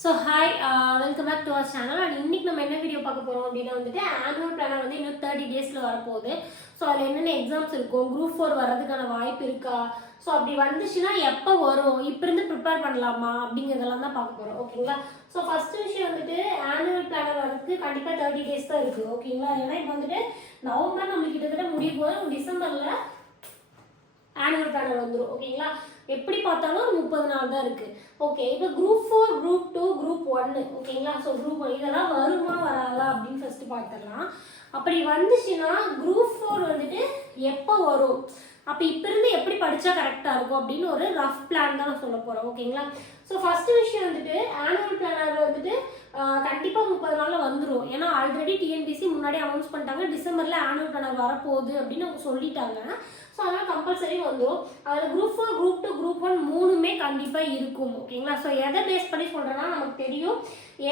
So hi welcome back to our channel. And இன்னைக்கு நம்ம என்ன வீடியோ பார்க்க போகிறோம் அப்படின்னா வந்துட்டு ஆனுவல் பிளானர் வந்து இன்னும் 30 டேஸில் வரப்போகுது. ஸோ அதில் என்னென்ன எக்ஸாம்ஸ் இருக்கும், குரூப் 4 வர்றதுக்கான வாய்ப்பு இருக்கா, ஸோ அப்படி வந்துச்சுன்னா எப்போ வரும், இப்போ இருந்து ப்ரிப்பேர் பண்ணலாமா அப்படிங்கிறதெல்லாம் தான் பார்க்க போகிறோம். ஓகேங்களா? ஸோ ஃபர்ஸ்ட் விஷயம் வந்துட்டு ஆனுவல் பிளானர் வரதுக்கு கண்டிப்பாக 30 டேஸ் தான் இருக்குது. ஓகேங்களா? ஏன்னா இப்போ வந்துட்டு நவம்பர் நம்மளுக்கு கிட்டத்தட்ட முடிய போது, டிசம்பரில் ஆனுவல் பிளானர் வந்துடும். ஓகேங்களா? எப்படி பார்த்தாலும் ஒரு 30 நாள் தான் இருக்கு. ஓகே, இப்போ குரூப் 4, குரூப் 2, குரூப் 1. ஓகேங்களா? ஸோ குரூப் 1 இதெல்லாம் வருமா வராதா அப்படின்னு ஃபர்ஸ்ட் பார்த்துடலாம். அப்படி வந்துச்சுன்னா குரூப் 4 வந்துட்டு எப்போ வரும், அப்போ இப்போ இருந்து எப்படி படித்தா கரெக்டாக இருக்கும் அப்படின்னு ஒரு ரஃப் பிளான் தான் நான் சொல்ல போகிறேன். ஓகேங்களா? ஸோ ஃபர்ஸ்ட் விஷயம் வந்துட்டு ஆனுவல் பிளானர் வந்துட்டு கண்டிப்பாக 30 நாளில் வந்துடும். ஏன்னா ஆல்ரெடி டிஎன்பிசி முன்னாடி அனௌன்ஸ் பண்ணிட்டாங்க, டிசம்பரில் ஆனுவல் பிளானர் வரப்போகுது அப்படின்னு அவங்க சொல்லிட்டாங்க. ஸோ அதனால் கம்பல்சரி வந்துடும். அதில் குரூப் 4, குரூப் 2, குரூப் 1 மூணுமே கண்டிப்பாக இருக்கும். ஓகேங்களா? ஸோ எதை பேஸ் பண்ணி சொல்கிறேன்னா, நமக்கு தெரியும்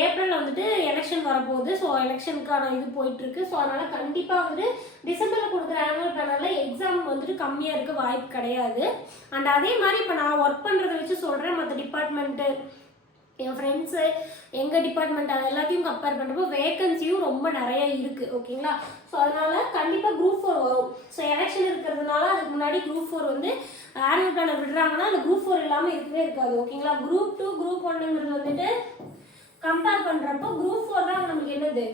ஏப்ரல் வந்துட்டு எலெக்ஷன் வரப்போகுது. ஸோ எலெக்ஷனுக்கான இது போயிட்டுருக்கு. ஸோ அதனால் கண்டிப்பாக வந்துட்டு டிசம்பரில் கொடுக்குற ஆனுவல் பிளானரில் எக்ஸாம் வந்துட்டு கம்மியாக இருக்க வாய்ப்பு கிடையாது. அண்ட் அதே மாதிரி இப்போ நான் ஒர்க் பண்ணுறதை வச்சு சொல்கிறேன், மற்ற டிபார்ட்மெண்ட்டு, என் ஃப்ரெண்ட்ஸு, எங்கள் டிபார்ட்மெண்ட் அது எல்லாத்தையும் கம்பேர் பண்ணுறப்போ வேகன்சியும் ரொம்ப நிறைய இருக்குது. ஓகேங்களா? ஸோ அதனால் கண்டிப்பாக குரூப் 4 வரும். ஸோ எலெக்ஷன் இருக்கிறதுனால அதுக்கு முன்னாடி குரூப் 4 வந்து ஆனுவல் பிளானர் விடுறாங்கன்னா அந்த குரூப் 4 இல்லாமல் இருக்கவே இருக்காது. ஓகேங்களா? குரூப் 2, குரூப் 1ங்கிறது வந்துட்டு கம்பேர் பண்ணுறப்போ குரூப் 4 தான் நம்மளுக்கு என்னது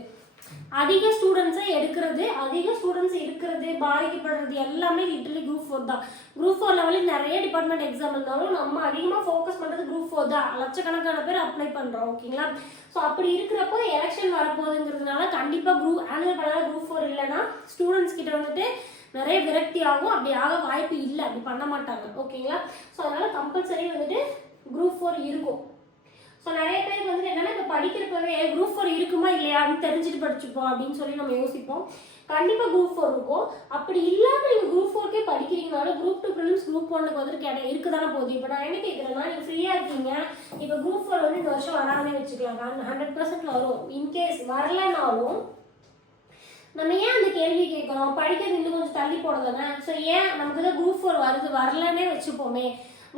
அதிக ஸ்டூடெண்ட்ஸை எடுக்கிறது, அதிக ஸ்டூடெண்ட்ஸ் இருக்கிறது, பாதிக்கப்படுறது எல்லாமே லிட்டரலி குரூப் 4 தான். குரூப் 4 லெவலில் நிறைய டிபார்ட்மெண்ட் எக்ஸாம் இருந்தாலும் நம்ம அதிகமாக ஃபோக்கஸ் பண்ணுறது குரூப் 4 தான். லட்சக்கணக்கான பேர் அப்ளை பண்ணுறோம். ஓகேங்களா? ஸோ அப்படி இருக்கிறப்போ எலெக்ஷன் வரப்போகுதுங்கிறதுனால கண்டிப்பாக ஆனுவல் பிளானர் குரூப் 4 இல்லைன்னா ஸ்டூடெண்ட்ஸ் கிட்ட வந்துட்டு நிறைய விரக்தி ஆகும். அப்படி ஆக வாய்ப்பு இல்லை, அப்படி பண்ண மாட்டாங்க. ஓகேங்களா? ஸோ அதனால கம்பல்சரி வந்துட்டு குரூப் 4 இருக்கும். ஸோ நிறைய பேருக்கு வந்துட்டு என்னன்னா, இப்போ படிக்கிறப்பவே குரூப் 4 இருக்குமா இல்லையா அப்படின்னு தெரிஞ்சுட்டு படிச்சுப்போம் அப்படின்னு சொல்லி நம்ம யோசிப்போம். கண்டிப்பாக குரூப் 4 இருக்கும். அப்படி இல்லாமல் நீங்கள் குரூப் 4க்கே படிக்கிறீங்கனாலும் குரூப் 2 ப்ரிலிம்ஸ் குரூப் 1க்கு வந்துட்டு இருக்கு தானே போகுது. இப்போ நான் என்ன கேட்குறேன்னா, நீங்கள் ஃப்ரீயாக இருக்கீங்க, இப்போ குரூப் 4 வந்து இந்த வருஷம் வராமே வச்சுக்கலாம், 100% வரும். இன்கேஸ் வரலனாலும் நம்ம ஏன் அந்த கேள்வி கேட்குறோம், படிக்கிறது இன்னும் கொஞ்சம் தள்ளி போடுதானே. ஸோ ஏன் நமக்கு தான் குரூப் 4 வருது, வரலன்னே வச்சுப்போமே.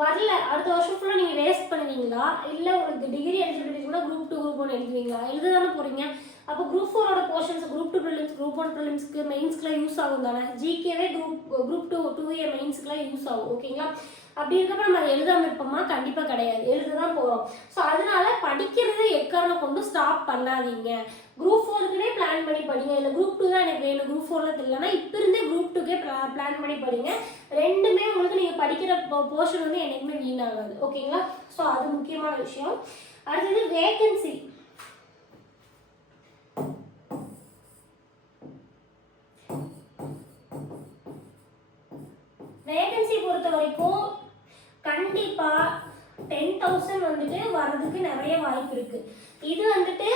வரல, அடுத்த வருஷம் ஃபுல்லாக நீங்கள் வேஸ்ட் பண்ணுவீங்களா, இல்லை உங்களுக்கு டிகிரி எலிஜிபிலிட்டினா குரூப் 2, குரூப் 1 எழுதுவீங்களா? எழுத தானே போகிறீங்க. அப்போ குரூப் 4ஓட போர்ஷன்ஸ் குரூப் 2 ப்ரிலிம்ஸ், குரூப் 1 ப்ரிலிம்ஸ்க்கு, மெயின்ஸ்க்குலாம் யூஸ் ஆகும் தானே. ஜிகேவே குரூப் 2 2A மெயின்ஸ்க்குலாம் யூஸ் ஆகும். ஓகேங்களா? அப்படி இருக்கப்ப நம்ம அதை எழுதாமல் இருப்போமா? கண்டிப்பாக கிடையாது, எழுத தான் போகிறோம். ஸோ அதனால படிக்கிறது எக்காரணம் கொண்டு ஸ்டாப் பண்ணாதீங்க. குரூப் 4க்குனே பிளான் பண்ணி படிங்க. இல்லை குரூப் 2 தான் எனக்கு வேணும், குரூப் 4ல தெரியலன்னா இப்போ இருந்தே குரூப் 2க்கே பிளான் பண்ணி படிங்க. ரெண்டுமே உங்களுக்கு நீங்கள் படிக்கிற போர்ஷன் வந்து என்னைக்குமே வீணாகாது. ஓகேங்களா? ஸோ அது முக்கியமான விஷயம். அடுத்தது வேகன்சி. வேகன்சி பொறுத்த வரைக்கும் கண்டிப்பா 10,000 வந்துட்டு வர்றதுக்கு நிறைய வாய்ப்பு இருக்கு. இது வந்துட்டு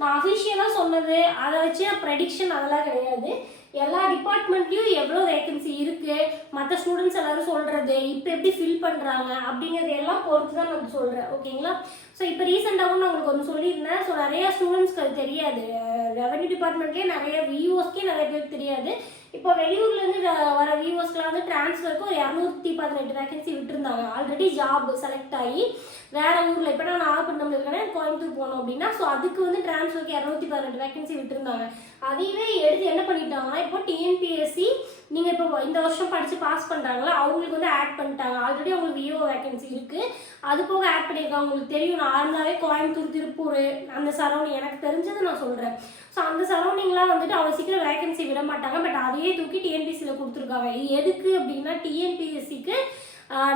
நான் அஃபிஷியலாக சொன்னது, அதை வச்சு ப்ரெடிக்ஷன் அதெல்லாம் கிடையாது. எல்லா டிபார்ட்மெண்ட்லையும் எவ்வளோ வேகன்சி இருக்கு, மற்ற ஸ்டூடெண்ட்ஸ் எல்லாரும் சொல்றது, இப்போ எப்படி ஃபில் பண்ணுறாங்க அப்படிங்கிறது எல்லாம் பொறுத்து தான் நான் சொல்கிறேன். ஓகேங்களா? ஸோ இப்போ ரீசெண்டாகவும் நான் உங்களுக்கு ஒன்று சொல்லியிருந்தேன். ஸோ நிறைய ஸ்டூடெண்ட்ஸ்க்கு அது தெரியாது. ரெவன்யூ டிபார்ட்மெண்ட்லேயே நிறைய விஓஸ்க்கே நிறைய பேருக்கு தெரியாது. இப்போ வெளியூர்லேருந்து வர விஓஸ்க்குலாம் வந்து டிரான்ஸ்ஃபருக்கு ஒரு 218 வேகன்சி விட்டுருந்தாங்க. ஆல்ரெடி ஜாப் செலக்ட் ஆகி வேற ஊரில், இப்போ நான் நாகப்பட்டினம் இருக்கேன், கோயம்புத்தூர் போனோம் அப்படின்னா, ஸோ அதுக்கு வந்து டிரான்ஸ்ஃபருக்கு 218 வேகன்சி விட்டுருந்தாங்க. அதையவே எடுத்து என்ன பண்ணிட்டாங்கன்னா, இப்போ டிஎன்பிஎஸ்சி நீங்கள் இப்போ இந்த வருஷம் படித்து பாஸ் பண்ணுறாங்களா, அவங்களுக்கு வந்து ஆட் பண்ணிட்டாங்க. ஆல்ரெடி அவங்களுக்கு விஓ வேகன்சி இருக்குது, அது போக ஆட் பண்ணியிருக்காங்க. உங்களுக்கு தெரியும், நார்மலாகவே கோயம்புத்தூர், திருப்பூர் அந்த சரௌண்டிங் எனக்கு தெரிஞ்சது நான் சொல்கிறேன். ஸோ அந்த சரௌண்டிங்லாம் வந்துட்டு அவ்வளோ சீக்கிரம் வேகன்சி விட மாட்டாங்க. பட் அதையே தூக்கி டிஎன்பிஎஸ்சியில் கொடுத்துருக்காங்க. இது எதுக்கு அப்படின்னா, டிஎன்பிஎஸ்சிக்கு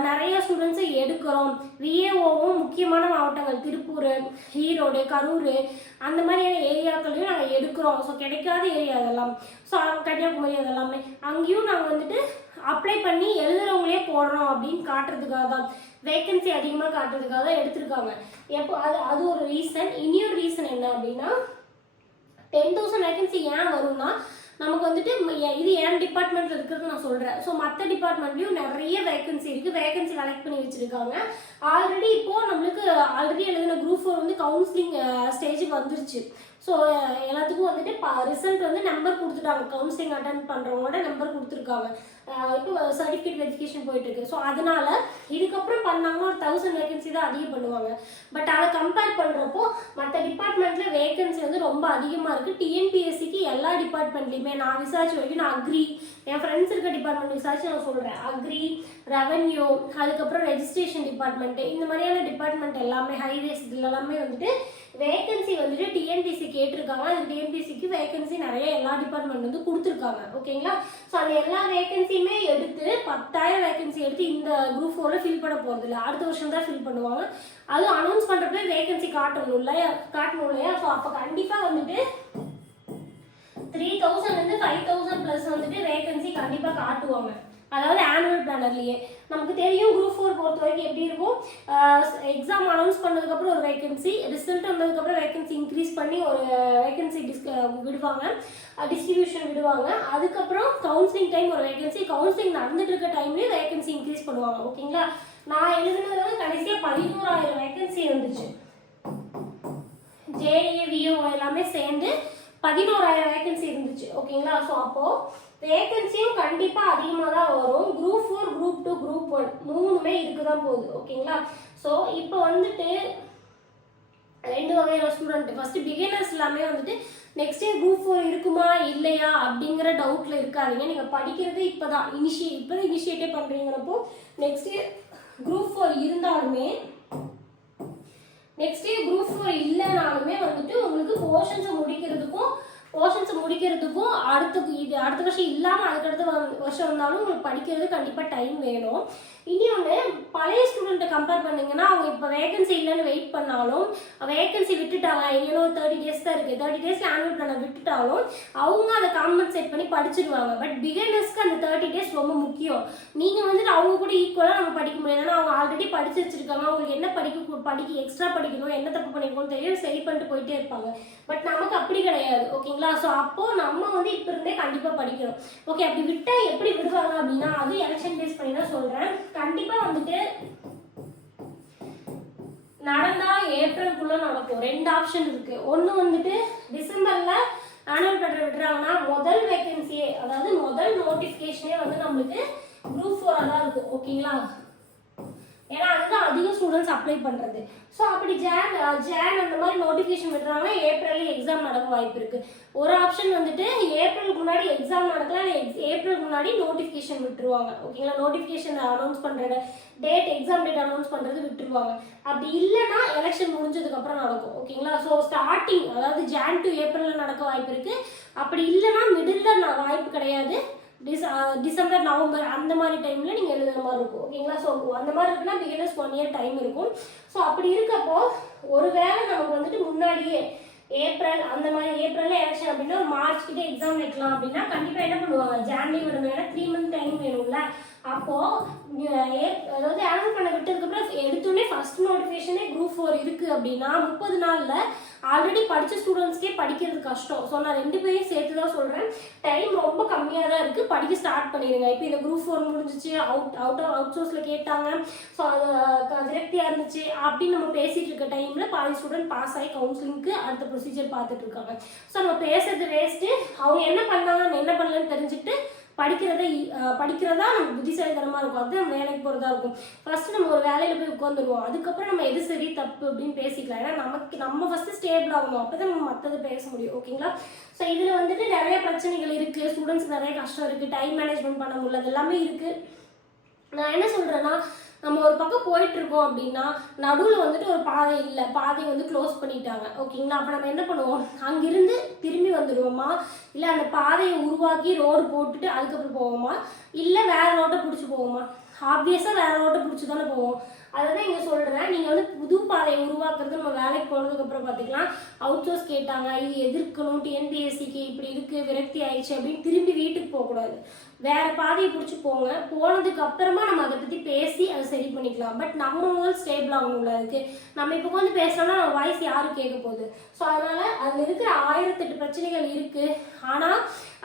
நிறைய ஸ்டூடெண்ட்ஸை எடுக்கிறோம். விஏஓவும் முக்கியமான மாவட்டங்கள் திருப்பூர், ஈரோடு, கரூர் அந்த மாதிரியான ஏரியாக்களையும் நாங்கள் எடுக்கிறோம். ஸோ கிடைக்காத ஏரியா அதெல்லாம், ஸோ கன்னியாகுமரி அதெல்லாமே, அங்கேயும் நாங்கள் வந்துட்டு அப்ளை பண்ணி எழுதுறவங்களே போடுறோம் அப்படின்னு காட்டுறதுக்காக தான், வேகன்சி அதிகமாக காட்டுறதுக்காக தான் எடுத்திருக்காங்க. எப்போ அது ஒரு ரீசன். இனியொரு ரீசன் என்ன அப்படின்னா, 10,000 வேகன்சி ஏன் வரும்னா, நமக்கு வந்துட்டு இது என் டிபார்ட்மெண்ட்ல இருக்கிறது நான் சொல்றேன். ஸோ மற்ற டிபார்ட்மெண்ட்லயும் நிறைய வேகன்சி இருக்கு, வேகன்சி கலெக்ட் பண்ணி வச்சிருக்காங்க. ஆல்ரெடி இப்போ நம்மளுக்கு ஆல்ரெடி எழுதின குரூப் 4 வந்து கவுன்சிலிங் ஸ்டேஜுக்கு வந்துருச்சு. ஸோ எல்லாத்துக்கும் வந்துட்டு ரிசல்ட் வந்து நம்பர் கொடுத்துட்டாங்க. கவுன்சிலிங் அட்டன் பண்ணுறவங்களோட நம்பர் கொடுத்துருக்காங்க. இப்போ சர்டிஃபிகேட் வெரிஃபிகேஷன் போயிட்டு இருக்கு. ஸோ அதனால இதுக்கப்புறம் பண்ணாங்கன்னா ஒரு 1000 வேகன்சி தான் அதிகம் பண்ணுவாங்க. பட் அதை கம்பேர் பண்ணுறப்போ மற்ற டிபார்ட்மெண்ட்ல வேகன்சி வந்து ரொம்ப அதிகமாக இருக்குது. டிஎன்பிஎஸ்சிக்கு எல்லா டிபார்ட்மெண்ட்லையுமே நான் விசாரிச்ச வரைக்கும், நான் அக்ரி, என் ஃப்ரெண்ட்ஸ் இருக்க டிபார்ட்மெண்ட் விசாரிச்சு நான் சொல்கிறேன், அக்ரி, ரெவன்யூ, அதுக்கப்புறம் ரெஜிஸ்ட்ரேஷன் டிபார்ட்மெண்ட், இந்த மாதிரியான டிபார்ட்மெண்ட் எல்லாமே, ஹைவேஸ் இதில் எல்லாமே வந்துட்டு வேகன்சி வந்துட்டு டிஎன்பிசி கேட்டிருக்காங்க. அது டிஎன்பிசிக்கு வேகன்சி நிறைய எல்லா டிபார்ட்மெண்ட் வந்து கொடுத்துருக்காங்க. ஓகேங்களா? ஸோ அந்த எல்லா வேகன்சியுமே எடுத்து 10,000 வேகன்சி எடுத்து இந்த குரூப் 4ல ஃபில் பண்ண போகிறது இல்லை, அடுத்த வருஷம் தான் ஃபில் பண்ணுவாங்க. அது அனௌன்ஸ் பண்ணுறப்ப வேகன்சி காட்டணும் இல்லையா? ஸோ அப்போ கண்டிப்பாக வந்துட்டு 3000 5000 ப்ளஸ் வந்துட்டு வேகன்சி கண்டிப்பாக காட்டுவாங்க. அதாவது ஆனுவல் பிளானர்லேயே நமக்கு தெரியும் குரூப் 4 பொறுத்த வரைக்கும் எப்படி இருக்கும். எக்ஸாம் அனௌன்ஸ் பண்ணதுக்கப்புறம் ஒரு வேகன்சி, ரிசல்ட் வந்ததுக்கப்புறம் வேகன்சி இன்க்ரீஸ் பண்ணி ஒரு வேகன்சி விடுவாங்க, டிஸ்ட்ரிபியூஷன் விடுவாங்க. அதுக்கப்புறம் கவுன்சிலிங் டைம் ஒரு வேகன்சி, கவுன்சிலிங் நடந்துட்டு இருக்க டைம்லேயே வேகன்சி இன்க்ரீஸ் பண்ணுவாங்க. ஓகேங்களா? நான் எழுதுனது வந்து கடைசியாக 11000 வேகன்சி இருந்துச்சு. ஜேஏ விஓ எல்லாமே சேர்ந்து 11000 வேகன்சி இருந்துச்சு. ஓகேங்களா? ஸோ அப்போது வேகன்சியும் கண்டிப்பாக அதிகமாக தான் வரும். குரூப் 4, குரூப் 2, குரூப் 1 மூணுமே இருக்கு தான் போகுது. ஓகேங்களா? ஸோ இப்போ வந்துட்டு 2 வகையான ஸ்டூடெண்ட். ஃபஸ்ட்டு பிகினர்ஸ் எல்லாமே வந்துட்டு நெக்ஸ்ட் இயர் குரூப் 4 இருக்குமா இல்லையா அப்படிங்கிற டவுட்டில் இருக்காதீங்க. நீங்கள் படிக்கிறது இப்போ தான் இனிஷியேட்டே பண்ணுறீங்கிறப்போ நெக்ஸ்ட் இயர் குரூப் 4 இருந்தாலுமே, நெக்ஸ்ட் இயர் குரூப் 4 இல்லைனாலுமே வந்துட்டு உங்களுக்கு போர்ஷன்ஸை முடிக்கிறதுக்கும் அடுத்த வருஷம் இல்லாமல் அதுக்கடுத்த வருஷம் வந்தாலும் உங்களுக்கு படிக்கிறது கண்டிப்பாக டைம் வேணும். இன்னொன்று, பழைய ஸ்டூடெண்ட்டை கம்பேர் பண்ணிங்கன்னா அவங்க இப்போ வேகன்சி இல்லைன்னு வெயிட் பண்ணாலும், வேகன்சி விட்டுட்டாங்க, இன்னும் 30 டேஸ் தான் இருக்குது, 30 டேஸில் ஆனுவல் பிளானை விட்டுட்டாலும் அவங்க அதை காம்பன்சேட் பண்ணி படிச்சிடுவாங்க. பட் பிகினர்ஸ்க்கு அந்த 30 டேஸ் ரொம்ப முக்கியம். நீங்கள் வந்துட்டு அவங்க கூட ஈக்குவலாக நம்ம படிக்க முடியாது. ஏன்னா அவங்க ஆல்ரெடி படிச்சு வச்சிருக்காங்க, அவங்களுக்கு என்ன படிக்க எக்ஸ்ட்ரா படிக்கணும், என்ன தப்பு பண்ணிருக்கோம் தெரியும், சரி பண்ணிட்டு போயிட்டே இருப்பாங்க. பட் நமக்கு அப்படி கிடையாது. ஓகேங்களா? ஸோ அப்போது நம்ம வந்து இப்போ இருந்தே கண்டிப்பாக படிக்கணும். ஓகே, அப்படி விட்டால் எப்படி விடுவாங்க அப்படின்னா, அது எலெக்ஷன் பேஸ் பண்ணி தான் சொல்கிறேன். கண்டிப்பாக வந்துட்டு நடந்தா ஏப்ரலுக்குள்ள நடக்கும். 2 ஆப்ஷன் இருக்கு. ஒன்று வந்துட்டு டிசம்பர்ல ஆனுவல் பிளான் விடுறாங்கன்னா முதல் வேகன்சியே, அதாவது முதல் நோட்டிஃபிகேஷனே வந்து நம்மளுக்கு குரூப் 4 தான் இருக்கும். ஓகேங்களா? ஏன்னா அதுதான் அதிக ஸ்டூடெண்ட்ஸ் அப்ளை பண்ணுறது. ஸோ அப்படி ஜான் அந்த மாதிரி நோட்டிஃபிகேஷன் விடுறாங்கன்னா ஏப்ரலில் எக்ஸாம் நடக்க வாய்ப்பு இருக்குது. ஒரு ஆப்ஷன் வந்துட்டு ஏப்ரலுக்கு முன்னாடி எக்ஸாம் நடக்கலாம், ஏப்ரலுக்கு முன்னாடி நோட்டிஃபிகேஷன் விட்டுருவாங்க. ஓகேங்களா? நோட்டிஃபிகேஷன் அனௌன்ஸ் பண்ணுற டேட், எக்ஸாம் டேட் அனௌன்ஸ் பண்ணுறது விட்டுருவாங்க. அப்படி இல்லைன்னா எலெக்ஷன் முடிஞ்சதுக்கப்புறம் நடக்கும். ஓகேங்களா? ஸோ ஸ்டார்டிங், அதாவது ஜான் டு ஏப்ரலில் நடக்க வாய்ப்பு இருக்குது. அப்படி இல்லைன்னா மிடில் வாய்ப்பு கிடையாது. டிசம்பர், நவம்பர் அந்த மாதிரி டைமில் நீங்கள் எழுதுகிற மாதிரி இருக்கும். ஓகேங்களா? ஸோ அந்த மாதிரி இருக்குன்னா பிகினர்ஸ் 1 இயர் டைம் இருக்கும். ஸோ அப்படி இருக்கப்போ ஒருவேளை நமக்கு வந்துட்டு முன்னாடியே ஏப்ரல் அந்த மாதிரி, ஏப்ரலில் எலெக்ஷன் அப்படின்னா ஒரு மார்ச் கிட்டே எக்ஸாம் வைக்கலாம் அப்படின்னா கண்டிப்பாக என்ன பண்ணுவாங்க, ஜான்வரி விடணும். ஏன்னா 3 மந்த் டைம் வேணும்ல. அப்போது அதாவது ஆனுவல் பண்ண விட்டதுக்கப்புறம் எடுத்தோடனே ஃபர்ஸ்ட் நோட்டிஃபிகேஷனே குரூப் 4 இருக்குது அப்படின்னா 30 நாளில் ஆல்ரெடி படித்த ஸ்டூடெண்ட்ஸ்க்கே படிக்கிறது கஷ்டம். ஸோ நான் 2 பேரையும் சேர்த்து தான் சொல்கிறேன். டைம் ரொம்ப கம்மியாக தான் இருக்குது, படிக்க ஸ்டார்ட் பண்ணிடுங்க. இப்போ இந்த குரூப் 4 முடிஞ்சிச்சு, அவுட் சோர்ஸில் கேட்டாங்க, ஸோ அது விரக்தியாக இருந்துச்சு அப்படின்னு நம்ம பேசிகிட்டு இருக்க டைமில் பாதி ஸ்டூடெண்ட் பாஸ் ஆகி கவுன்சிலிங்க்கு அடுத்த ப்ரொசீஜர் பார்த்துட்டு இருக்காங்க. ஸோ நம்ம பேசுறது வேஸ்ட்டு. அவங்க என்ன பண்ணாங்க என்ன பண்ணலன்னு தெரிஞ்சுட்டு படிக்கிறதா நமக்கு புத்திசாலித்தனமாக இருக்கும். அது நம்ம வேலைக்கு போகிறதா இருக்கும். ஃபர்ஸ்ட் நம்ம ஒரு வேலையில் போய் உட்காந்துருவோம், அதுக்கப்புறம் நம்ம எது சரி தப்பு அப்படின்னு பேசிக்கலாம். ஏன்னா நம்ம ஃபர்ஸ்ட் ஸ்டேபிள் ஆகணும், அப்போ தான் நம்ம மற்றது பேச முடியும். ஓகேங்களா? ஸோ இதில் வந்துட்டு நிறைய பிரச்சனைகள் இருக்குது, ஸ்டூடெண்ட்ஸ் நிறைய கஷ்டம் இருக்குது, டைம் மேனேஜ்மெண்ட் பண்ண முடியல, அது எல்லாமே இருக்குது. நான் என்ன சொல்கிறேன்னா, நம்ம ஒரு பக்கம் போயிட்டுருக்கோம் அப்படின்னா நடுவில் வந்துட்டு ஒரு பாதை இல்லை, பாதையை வந்து க்ளோஸ் பண்ணிட்டாங்க. ஓகேங்களா? அப்போ நம்ம என்ன பண்ணுவோம், அங்கிருந்து திரும்பி வந்துடுவோமா, இல்லை அந்த பாதையை உருவாக்கி ரோடு போட்டுட்டு அதுக்கப்புறம் போவோமா, இல்லை வேறு ரோட்டை பிடிச்சி போவோமா? ஆப்வியஸாக வேறு ரோட்டை பிடிச்சி தானே போவோம். அதுதான் இங்கே சொல்கிறேன். நீங்கள் வந்து புது பாதையை உருவாக்குறது நம்ம வேலைக்கு போனதுக்கப்புறம் பார்த்துக்கலாம். அவுட் சோர்ஸ் கேட்டாங்க, இது எதிர்க்கணும், டிஎன்பிஎஸ்சிக்கு இப்படி இருக்குது, விரக்தி ஆயிடுச்சு அப்படின்னு திரும்பி வீட்டுக்கு போகக்கூடாது. வேறு பாதையை பிடிச்சி போங்க. போனதுக்கு அப்புறமா நம்ம அதை பற்றி பேசி அதை சரி பண்ணிக்கலாம். பட் நம்ம முதல் ஸ்டேபிள் ஆகணும்ல. அதுக்கு நம்ம இப்போ வந்து பேசணும்னா நம்ம வாய்ஸ் யாரும் கேட்க போகுது. ஸோ அதனால் அதில் இருக்கிற 1008 பிரச்சனைகள் இருக்குது. ஆனால்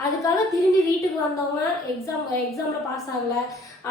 அதுக்காக திரும்பி வீட்டுக்கு வந்தவங்க எக்ஸாமில் பாஸ் ஆகலை,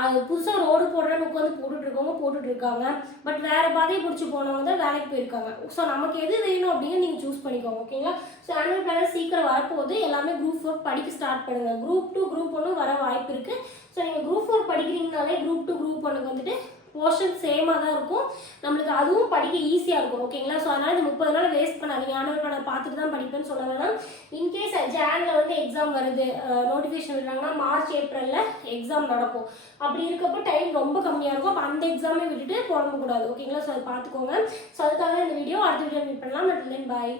அது புதுசாக ரோடு போடுறேன்னு உட்காந்து போட்டுட்டு இருக்காங்க. பட் வேறு பாதையை பிடிச்சி போனவங்க தான் வேலைக்கு போயிருக்காங்க. ஸோ நமக்கு எது வேணும் அப்படின்னு நீங்கள் சூஸ் பண்ணிக்கோங்க. ஓகேங்களா? ஸோ ஆனுவல் பிளான் சீக்கிரம் வரப்போகுது. எல்லாமே குரூப் 4 படிக்க ஸ்டார்ட் பண்ணுங்கள். குரூப் 2 குரூப் 1 வர வாய்ப்பு இருக்குது. ஸோ நீங்கள் குரூப் 4 படிக்கிறீங்கனாலே குரூப் 2 குரூப் 1க்கு வந்துட்டு போர்ஷன் சேமாக தான் இருக்கும், நம்மளுக்கு அதுவும் படிக்க ஈஸியாக இருக்கும். ஓகேங்களா? ஸோ அதனால் இந்த 30 நாள் வேஸ்ட் பண்ணாதீங்க. ஆனுவல் பிளானர் பார்த்துட்டு தான் படிப்பேன்னு சொல்ல வேணாம். இன்கேஸ் ஜானில் வந்து எக்ஸாம் வருது, நோட்டிஃபிகேஷன் விடுறாங்கன்னா மார்ச் ஏப்ரலில் எக்ஸாம் நடக்கும். அப்படி இருக்கப்போ டைம் ரொம்ப கம்மியாக இருக்கும். அப்போ அந்த எக்ஸாமே விட்டுட்டு போடக்கூடாது. ஓகேங்களா? ஸோ அதை பார்த்துக்கோங்க. ஸோ அதுக்காக இந்த வீடியோ அடுத்த வீடியோ மீட் பண்ணலாம். நன்றி, பாய்.